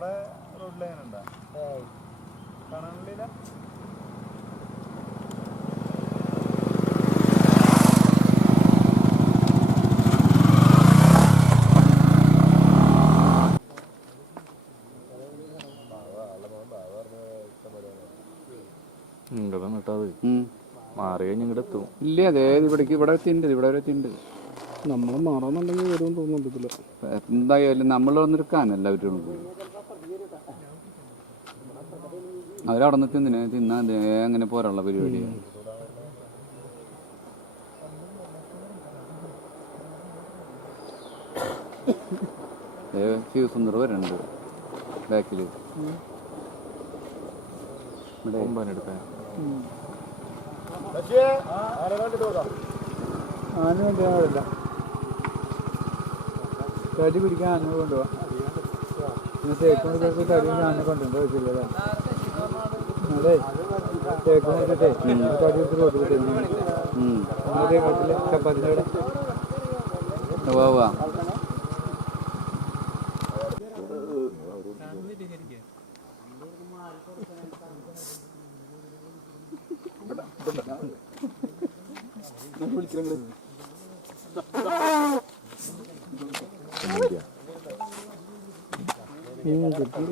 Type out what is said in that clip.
അവിടെ road line ഉണ്ടോ? കാണാനില്ല മാറി കഴിഞ്ഞ് ഇങ്ങടെ എത്തും. ഇല്ല അതെ ഇവിടേക്ക് ഇവിടെ എത്തിണ്ട് ഇവിടെ വരെ എത്തിണ്ട് നമ്മൾ മാറാന്നുണ്ടെങ്കിൽ വരും തോന്നുന്നുണ്ട് എന്തായാലും നമ്മൾ വന്നെടുക്കാനല്ല അവരും അവരവിടെ നിന്ന് തിന്നിനെ തിന്നാ അങ്ങനെ പോരാനുള്ള പരിപാടിയാണ് ശിവസുന്ദർ വരുന്നുണ്ട് ബാക്കിൽ ആന പിടിക്കാൻ ആന കൊണ്ടുപോവാ. ആന കൊണ്ടുണ്ടോ വെച്ചില്ലേ അതെ തേക്ക് മുറിച്ചിട്ടേ കരി എടുത്ത് റോഡ് കിട്ടുന്നു അവിടെ ഉവ്വ് ഉവ്വ്. കിട്ടി